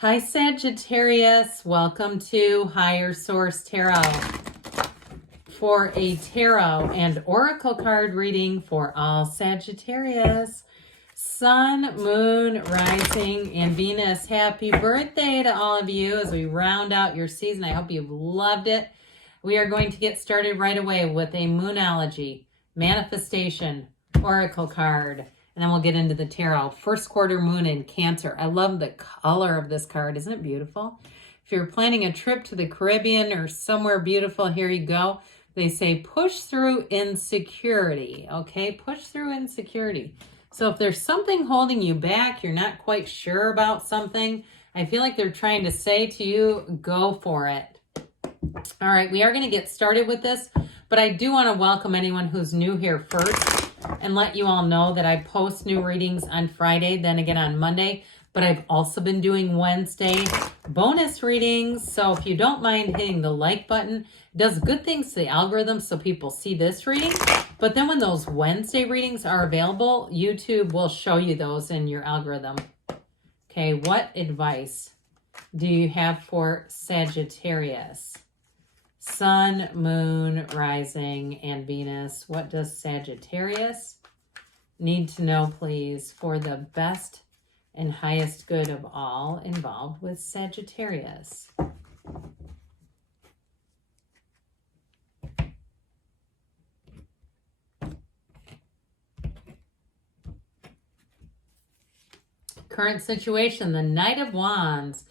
Hi Sagittarius, welcome to Higher Source Tarot for a tarot and oracle card reading for all Sagittarius. Sun, Moon, Rising, and Venus. Happy birthday to all of you as we round out your season. I hope you've loved it. We are going to get started right away with a Moonology, Manifestation, Oracle card. And then we'll get into the tarot. First quarter moon in Cancer. I love the color of this card. Isn't it beautiful? If you're planning a trip to the Caribbean or somewhere beautiful, here you go. They say push through insecurity. Okay, push through insecurity. So if there's something holding you back, you're not quite sure about something, I feel like they're trying to say to you, go for it. All right, we are going to get started with this, but I do want to welcome anyone who's new here first and let you all know that I post new readings on Friday, then again on Monday, but I've also been doing Wednesday bonus readings. So if you don't mind hitting the like button, it does good things to the algorithm so people see this reading. But then when those Wednesday readings are available, YouTube will show you those in your algorithm. Okay, what advice do you have for Sagittarius? Sun, Moon, Rising, and Venus. What does Sagittarius need to know, please, for the best and highest good of all involved with Sagittarius? Current situation, the Knight of Wands.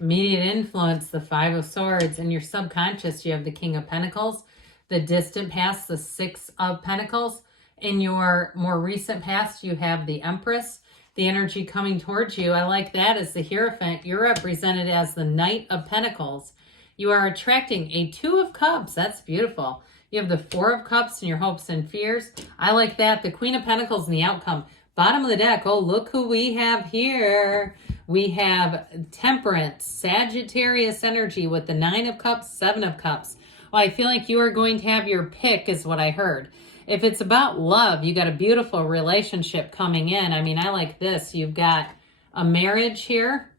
Immediate influence, the Five of Swords. In your subconscious, you have the King of Pentacles. The distant past, the Six of Pentacles. In your more recent past, you have the Empress. The energy coming towards you, I like that as the Hierophant. You're represented as the Knight of Pentacles. You are attracting a Two of Cups. That's beautiful. You have the Four of Cups in your hopes and fears. I like that. The Queen of Pentacles and the outcome. Bottom of the deck. Oh, look who we have here. We have Temperance, Sagittarius energy with the Nine of Cups, Seven of Cups. Well, I feel like you are going to have your pick is what I heard. If it's about love, you got a beautiful relationship coming in. I mean, I like this. You've got a marriage here.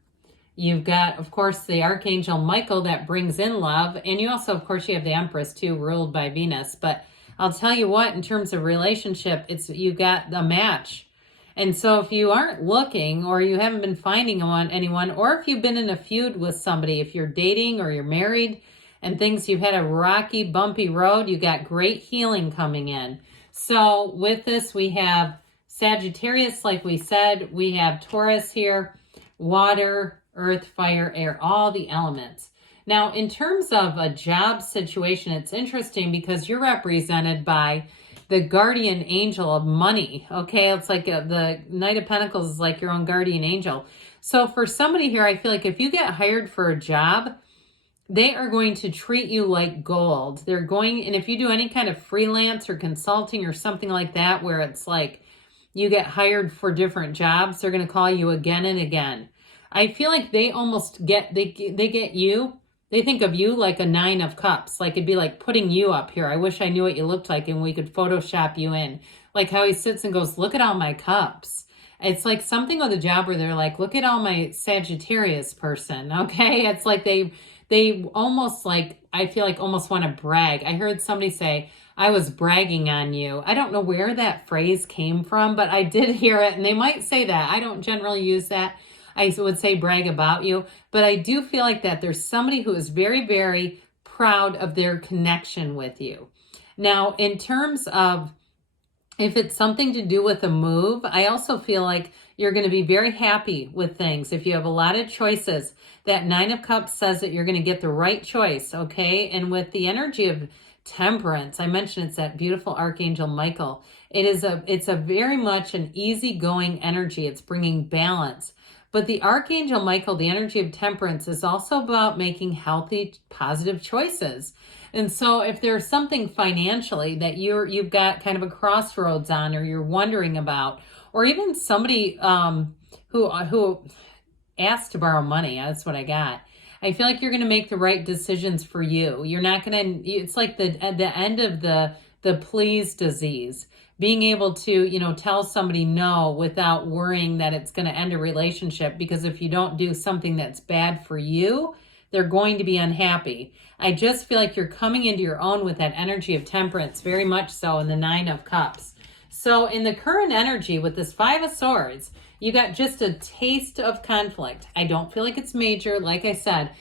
You've got, of course, the Archangel Michael that brings in love. And you also, of course, you have the Empress too, ruled by Venus. But I'll tell you what, in terms of relationship, you've got the match. And so if you aren't looking or you haven't been finding anyone, or if you've been in a feud with somebody, if you're dating or you're married and you've had a rocky, bumpy road, you got great healing coming in. So with this, we have Sagittarius, like we said, we have Taurus here, water, earth, fire, air, all the elements. Now, in terms of a job situation, it's interesting because you're represented by the guardian angel of money. Okay, it's like the Knight of Pentacles is like your own guardian angel. So for somebody here, I feel like if you get hired for a job, they are going to treat you like gold. And if you do any kind of freelance or consulting or something like that, where it's like you get hired for different jobs, they're going to call you again and again. I feel like they almost get you. They think of you like a Nine of Cups. Like it'd be like putting you up here. I wish I knew what you looked like and we could Photoshop you in. Like how he sits and goes, look at all my cups. It's like something with a job where they're like, look at all my Sagittarius person. Okay. It's like they almost like, I feel like almost want to brag. I heard somebody say, I was bragging on you. I don't know where that phrase came from, but I did hear it and they might say that. I don't generally use that. I would say brag about you, but I do feel like that there's somebody who is very, very proud of their connection with you. Now, in terms of if it's something to do with a move, I also feel like you're going to be very happy with things. If you have a lot of choices, that Nine of Cups says that you're going to get the right choice, okay? And with the energy of Temperance, I mentioned it's that beautiful Archangel Michael. It's a very much an easygoing energy. It's bringing balance. But the Archangel Michael, the energy of Temperance, is also about making healthy, positive choices. And so if there's something financially that you've got kind of a crossroads on or you're wondering about, or even somebody who asked to borrow money, that's what I got. I feel like you're going to make the right decisions for you. You're not going to, it's like at the end of the the please disease. Being able to, tell somebody no without worrying that it's going to end a relationship, because if you don't do something that's bad for you, they're going to be unhappy. I just feel like you're coming into your own with that energy of temperance, very much so, in the 9 of Cups. So in the current energy with this 5 of Swords, you got just a taste of conflict. I don't feel like it's major. Like I said,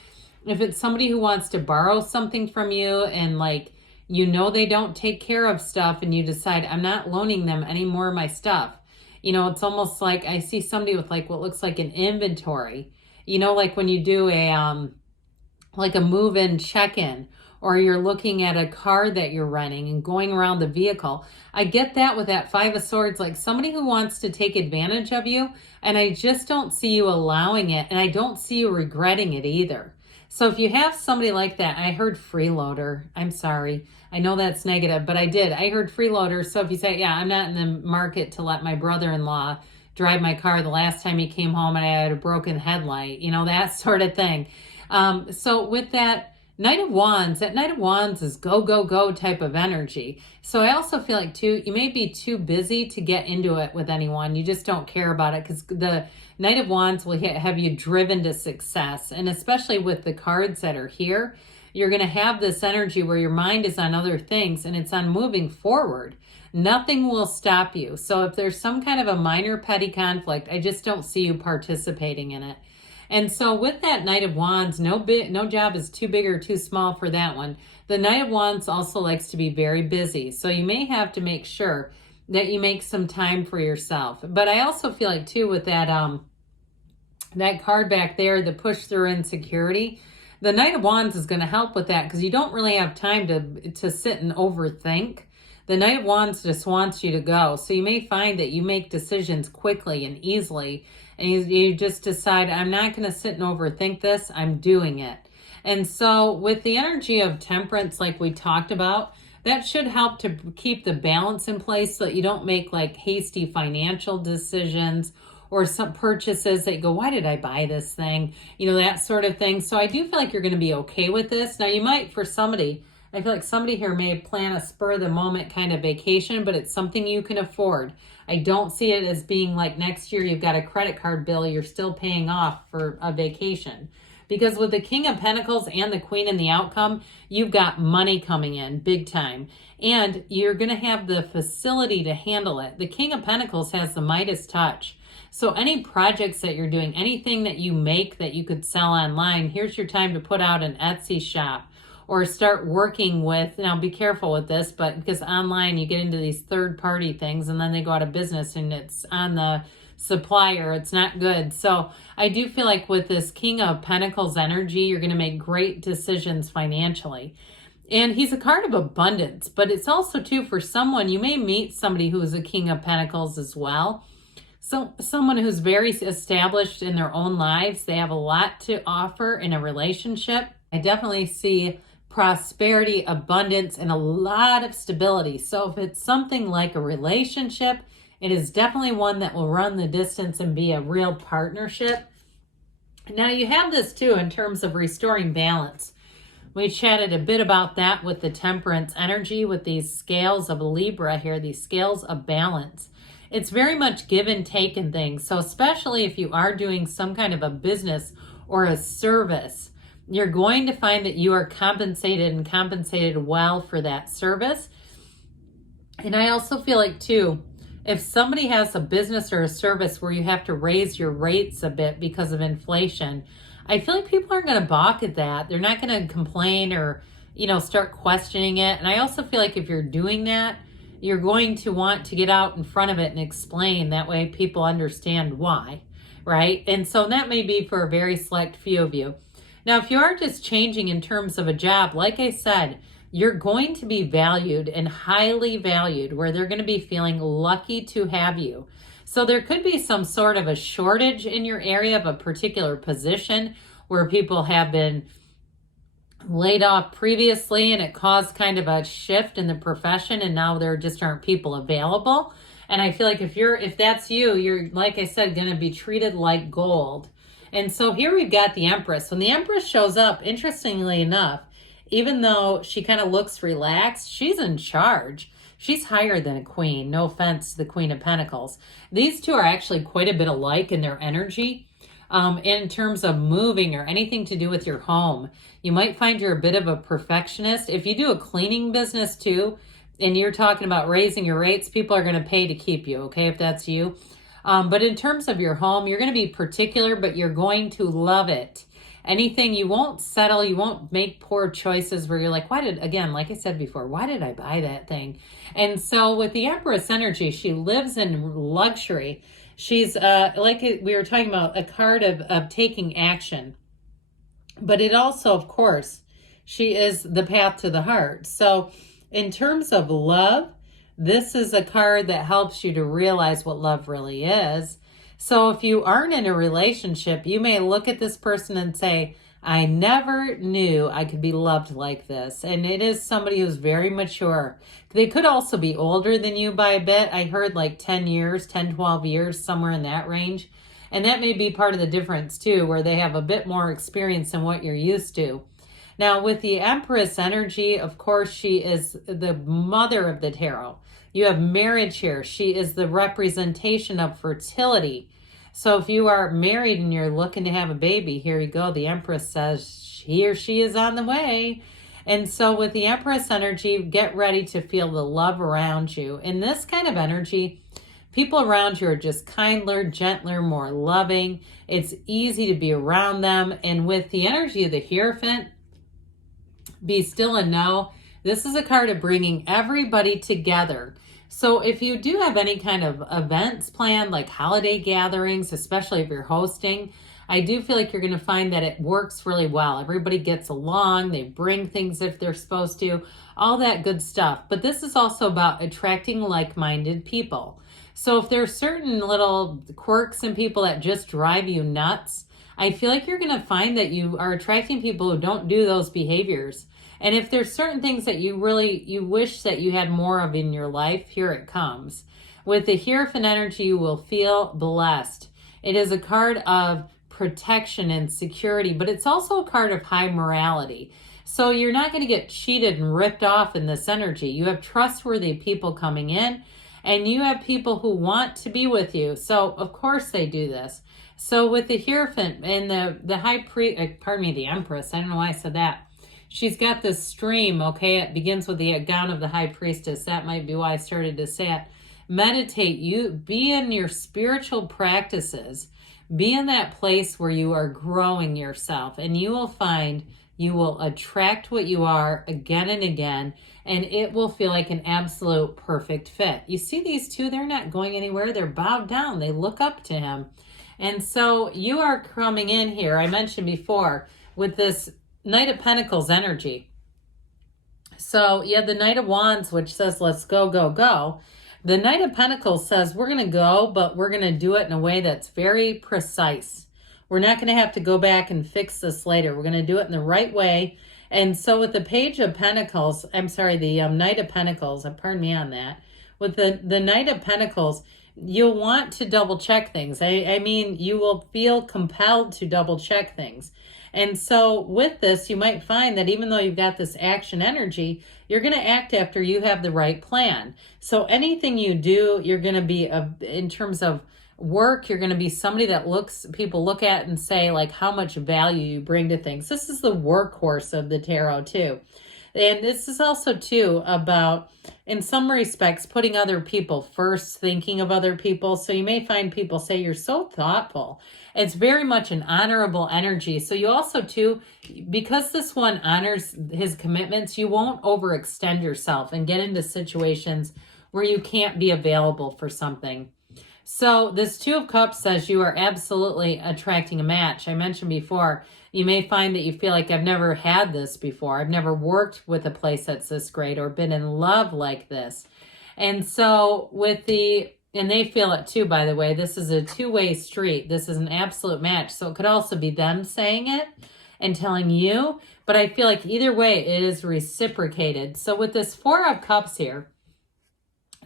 if it's somebody who wants to borrow something from you and they don't take care of stuff, and you decide, I'm not loaning them any more of my stuff. It's almost like I see somebody with what looks like an inventory. Like when you do a move-in check-in, or you're looking at a car that you're renting and going around the vehicle. I get that with that 5 of Swords, like somebody who wants to take advantage of you, and I just don't see you allowing it, and I don't see you regretting it either. So if you have somebody like that, I heard freeloader. I'm sorry. I know that's negative, but I did. I heard freeloader. So if you say, yeah, I'm not in the market to let my brother-in-law drive my car the last time he came home and I had a broken headlight, that sort of thing. So with that Knight of Wands, that Knight of Wands is go, go, go type of energy. So I also feel like too, you may be too busy to get into it with anyone. You just don't care about it, because the Knight of Wands will have you driven to success. And especially with the cards that are here, you're going to have this energy where your mind is on other things and it's on moving forward. Nothing will stop you. So if there's some kind of a minor petty conflict, I just don't see you participating in it. And so with that Knight of Wands, no job is too big or too small for that one. The Knight of Wands also likes to be very busy. So you may have to make sure that you make some time for yourself. But I also feel like too, with that card back there, the push through insecurity, the Knight of Wands is going to help with that, because you don't really have time to sit and overthink. The Knight of Wands just wants you to go. So you may find that you make decisions quickly and easily, and you just decide, I'm not going to sit and overthink this. I'm doing it. And so with the energy of temperance, like we talked about, that should help to keep the balance in place so that you don't make hasty financial decisions or some purchases that you go, why did I buy this thing? That sort of thing. So I do feel like you're going to be okay with this. Now you might, for somebody, I feel like somebody here may plan a spur of the moment kind of vacation, but it's something you can afford. I don't see it as being like next year you've got a credit card bill you're still paying off for a vacation. Because with the King of Pentacles and the Queen in the outcome, you've got money coming in big time. And you're going to have the facility to handle it. The King of Pentacles has the Midas touch. So any projects that you're doing, anything that you make that you could sell online, here's your time to put out an Etsy shop. Or start working with, now be careful with this, but because online you get into these third-party things and then they go out of business and it's on the supplier. It's not good. So I do feel like with this King of Pentacles energy, you're going to make great decisions financially. And he's a card of abundance, but it's also too, for someone, you may meet somebody who is a King of Pentacles as well. So someone who's very established in their own lives. They have a lot to offer in a relationship. I definitely see prosperity, abundance, and a lot of stability. So if it's something like a relationship, it is definitely one that will run the distance and be a real partnership. Now you have this too in terms of restoring balance. We chatted a bit about that with the temperance energy, with these scales of Libra here, these scales of balance. It's very much give and take in things. So especially if you are doing some kind of a business or a service, you're going to find that you are compensated and compensated well for that service. And I also feel like too, if somebody has a business or a service where you have to raise your rates a bit because of inflation, I feel like people aren't going to balk at that. They're not going to complain or, start questioning it. And I also feel like if you're doing that, you're going to want to get out in front of it and explain. That way people understand why, right? And so that may be for a very select few of you. Now, if you are just changing in terms of a job, like I said, you're going to be valued and highly valued, where they're going to be feeling lucky to have you. So there could be some sort of a shortage in your area of a particular position where people have been laid off previously and it caused kind of a shift in the profession, and now there just aren't people available. And I feel like if that's you, you're, like I said, going to be treated like gold. And so here we've got the Empress. When the Empress shows up, interestingly enough, even though she kind of looks relaxed, she's in charge. she's higher than a queen. No offense to the Queen of Pentacles. These two are actually quite a bit alike in their energy. In terms of moving or anything to do with your home, you might find you're a bit of a perfectionist. If you do a cleaning business too, and you're talking about raising your rates, people are going to pay to keep you, okay, if that's you. But in terms of your home, you're going to be particular, but you're going to love it. Anything, you won't settle, you won't make poor choices where you're like, again, like I said before, why did I buy that thing? And so with the Empress energy, she lives in luxury. She's, like we were talking about, a card of taking action. But it also, of course, she is the path to the heart. So in terms of love, this is a card that helps you to realize what love really is. So if you aren't in a relationship, you may look at this person and say, I never knew I could be loved like this. And it is somebody who's very mature. They could also be older than you by a bit. I heard like 10 years, 10, 12 years, somewhere in that range. And that may be part of the difference too, where they have a bit more experience than what you're used to. Now with the Empress energy, of course, she is the mother of the tarot. You have marriage here. She is the representation of fertility. So if you are married and you're looking to have a baby, here you go. The Empress says he or she is on the way. And so with the Empress energy, get ready to feel the love around you. In this kind of energy, people around you are just kinder, gentler, more loving. It's easy to be around them. And with the energy of the Hierophant, be still and know, this is a card of bringing everybody together. So if you do have any kind of events planned, like holiday gatherings, especially if you're hosting, I do feel like you're going to find that it works really well. Everybody gets along, they bring things if they're supposed to, all that good stuff. But this is also about attracting like-minded people. So if there are certain little quirks in people that just drive you nuts, I feel like you're going to find that you are attracting people who don't do those behaviors. And if there's certain things that you wish that you had more of in your life, here it comes. With the Hierophant energy, you will feel blessed. It is a card of protection and security, but it's also a card of high morality. So you're not going to get cheated and ripped off in this energy. You have trustworthy people coming in, and you have people who want to be with you. So of course they do this. So with the Hierophant and the High Priest, the Empress, I don't know why I said that. She's got this stream, okay? It begins with the gown of the High Priestess. That might be why I started to say it. Meditate. You be in your spiritual practices. Be in that place where you are growing yourself, and you will find you will attract what you are again and again, and it will feel like an absolute perfect fit. You see these two, they're not going anywhere. They're bowed down. They look up to him. And so you are coming in here, I mentioned before, with this Knight of Pentacles energy. So you have the Knight of Wands, which says, let's go, go, go. The Knight of Pentacles says, we're going to go, but we're going to do it in a way that's very precise. We're not going to have to go back and fix this later. We're going to do it in the right way. And so with the Page of Pentacles, the Knight of Pentacles, pardon me on that. With the Knight of Pentacles, you'll want to double check things. I mean, you will feel compelled to double check things. And so with this, you might find that even though you've got this action energy, you're going to act after you have the right plan. So anything you do, you're going to be, in terms of work, you're going to be somebody that people look at and say, like, how much value you bring to things. This is the workhorse of the tarot too. And this is also too about, in some respects, putting other people first, thinking of other people. So you may find people say, you're so thoughtful. It's very much an honorable energy. So you also too, because this one honors his commitments, you won't overextend yourself and get into situations where you can't be available for something. So this Two of Cups says you are absolutely attracting a match. I mentioned before, you may find that you feel like, I've never had this before. I've never worked with a place that's this great or been in love like this. And so and they feel it too, by the way. This is a two-way street. This is an absolute match. So it could also be them saying it and telling you. But I feel like either way, it is reciprocated. So with this Four of Cups here,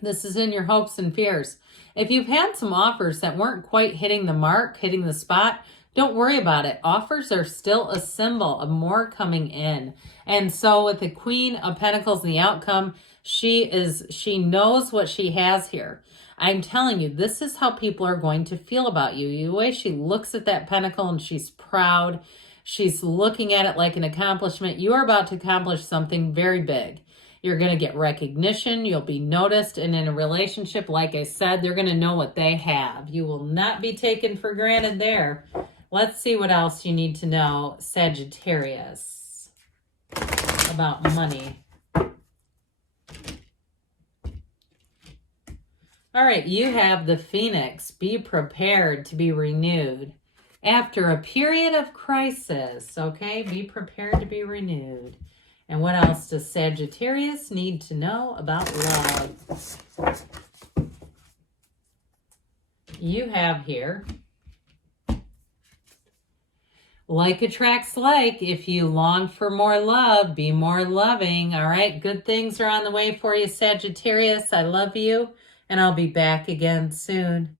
this is in your hopes and fears. If you've had some offers that weren't quite hitting the mark, hitting the spot, don't worry about it. Offers are still a symbol of more coming in. And so with the Queen of Pentacles and the outcome, She knows what she has here. I'm telling you, this is how people are going to feel about you. The way she looks at that pentacle and she's proud. She's looking at it like an accomplishment. You are about to accomplish something very big. You're going to get recognition. You'll be noticed. And in a relationship, like I said, they're going to know what they have. You will not be taken for granted there. Let's see what else you need to know, Sagittarius, about money. All right, you have the Phoenix. Be prepared to be renewed after a period of crisis, okay? Be prepared to be renewed. And what else does Sagittarius need to know about love? You have here, like attracts like. If you long for more love, be more loving. All right, good things are on the way for you, Sagittarius. I love you, and I'll be back again soon.